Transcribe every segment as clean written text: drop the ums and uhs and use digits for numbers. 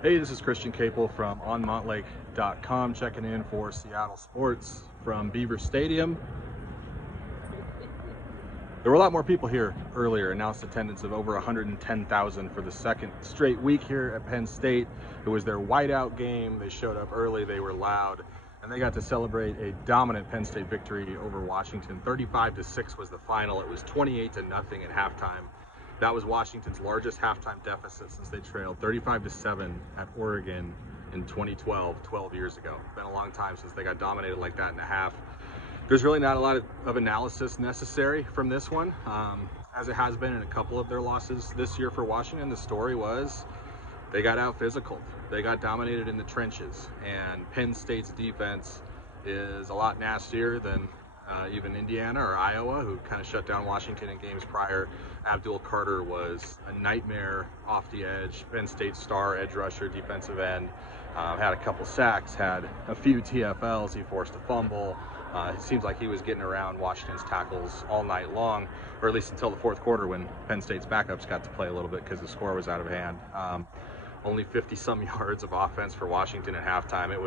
Hey, this is Caple from onmontlake.com checking in for Seattle sports from Beaver Stadium. There were a lot more people here earlier. Announced attendance of over 110,000 for the second straight week here at Penn State. It was their whiteout game. They showed up early, they were loud, and they got to celebrate a dominant Penn State victory over Washington. 35-6 was the final. It was 28-0 at halftime. That was Washington's largest halftime deficit since they trailed 35-7 at Oregon in 2012, 12 years ago. It's been a long time since they got dominated like that in a half. There's really not a lot of analysis necessary from this one, as it has been in a couple of their losses this year for Washington. The story was they got out physical. They got dominated in the trenches, and Penn State's defense is a lot nastier than even Indiana or Iowa, who kind of shut down Washington in games prior. Abdul Carter was a nightmare off the edge. Penn State star edge rusher, defensive end, had a couple sacks, had a few TFLs. He forced a fumble. It seems like he was getting around Washington's tackles all night long, or at least until the fourth quarter when Penn State's backups got to play a little bit because the score was out of hand. Only 50-some yards of offense for Washington at halftime. It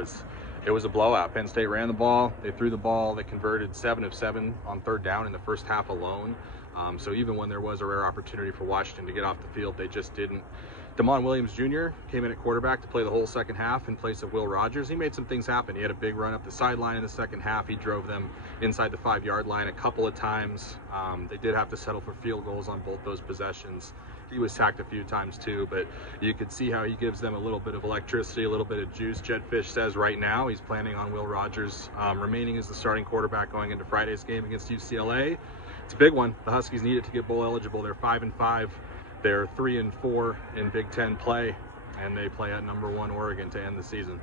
was a blowout. Penn State ran the ball, they threw the ball, they converted 7 of 7 on third down in the first half alone. So even when there was a rare opportunity for Washington to get off the field, they just didn't. Damon Williams Jr. came in at quarterback to play the whole second half in place of Will Rogers. He made some things happen. He had a big run up the sideline in the second half. He drove them inside the 5-yard line a couple of times. They did have to settle for field goals on both those possessions. He was sacked a few times too, but you could see how he gives them a little bit of electricity, a little bit of juice. Jed Fish says right now he's planning on Will Rogers remaining as the starting quarterback going into Friday's game against UCLA. It's a big one. The Huskies need it to get bowl eligible. They're 5-5. They're 3-4 in Big Ten play, and they play at #1 Oregon to end the season.